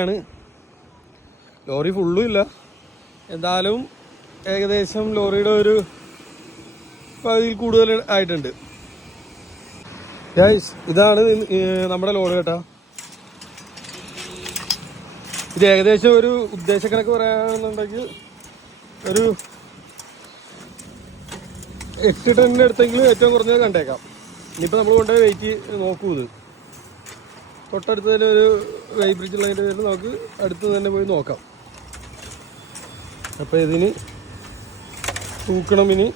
ാണ് ലോറി ഫുള്ളും ഇല്ല, എന്തായാലും ഏകദേശം ലോറിയുടെ ഒരു പകുതിയിൽ കൂടുതൽ ആയിട്ടുണ്ട്. ഇതാണ് നമ്മുടെ ലോഡ് കേട്ടോ. ഇത് ഏകദേശം ഒരു ഉദ്ദേശക്കണക്ക് പറയുകയാണെന്നുണ്ടെങ്കിൽ ഒരു 8 ടണ്ണിൻ്റെ അടുത്തെങ്കിലും ഏറ്റവും കുറഞ്ഞത് കണ്ടേക്കാം. ഇനിയിപ്പോൾ നമ്മൾ കൊണ്ടുപോയി വെയിറ്റ് നോക്കൂ. ഇത് തൊട്ടടുത്ത് തന്നെ ഒരു വെയ് ബ്രിഡ്ജ് ഉള്ളതിൻ്റെ പേരിൽ നമുക്ക് അടുത്ത് തന്നെ പോയി നോക്കാം. അപ്പോൾ ഇതിന് തൂക്കണം. ഇനി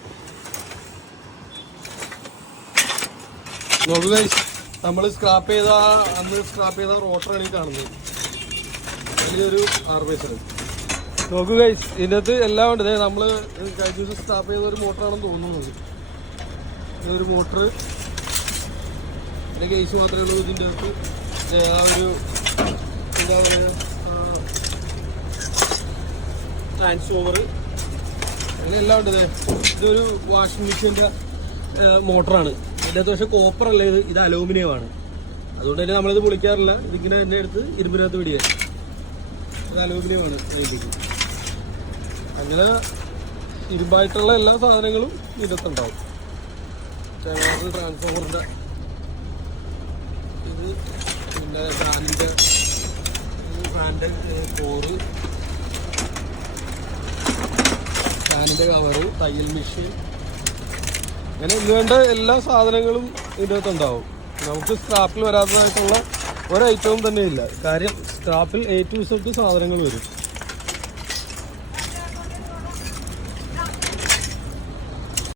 നോക്കുക, നമ്മൾ സ്ക്രാപ്പ് ചെയ്ത റോട്ടറാണ് ഈ കാണുന്നത്. ഇതിലൊരു ആർവേച്ചർ നോക്കുക. ഇതിൻ്റെ അകത്ത് എല്ലാം ഉണ്ട്. നമ്മൾ കഴിഞ്ഞ ദിവസം സ്ക്രാപ്പ് ചെയ്ത ഒരു മോട്ടറാണെന്ന് തോന്നുന്നത്. ഇതൊരു മോട്ടർ, അതിൻ്റെ കേസ് മാത്രമേ ഉള്ളൂ. ഇതിൻ്റെ അകത്ത് ആ ഒരു എന്താ പറയുക, ട്രാൻസ്ഫോമർ, അങ്ങനെ എല്ലാം ഉണ്ട്. ഇതൊരു വാഷിംഗ് മെഷീൻ്റെ മോട്ടറാണ്. ഇതിൻ്റെ അകത്ത് പക്ഷേ കോപ്പർ അല്ല, ഇത് അലൂമിനിയമാണ്. അതുകൊണ്ട് തന്നെ നമ്മളിത് പൊളിക്കാറില്ല. ഇതിങ്ങനെ തന്നെ എടുത്ത് ഇരുമ്പിനകത്ത് പിടിക്കാൻ. ഇത് അലൂമിനിയമാണ്. അങ്ങനെ ഇരുമ്പായിട്ടുള്ള എല്ലാ സാധനങ്ങളും ഇതിനകത്തുണ്ടാവും. ട്രാൻസ്ഫോമറിൻ്റെ ഇത്, പിന്നെ ഫാനിൻ്റെ കോറ്, ഫാനിൻ്റെ കവറ്, തയ്യൽ മെഷീൻ, അങ്ങനെ ഇതുവേണ്ട എല്ലാ സാധനങ്ങളും ഇതിനകത്തുണ്ടാവും. നമുക്ക് സ്ക്രാപ്പിൽ വരാത്തതായിട്ടുള്ള ഒരൈറ്റവും തന്നെ ഇല്ല. കാര്യം സ്ക്രാപ്പിൽ A to Z സാധനങ്ങൾ വരും.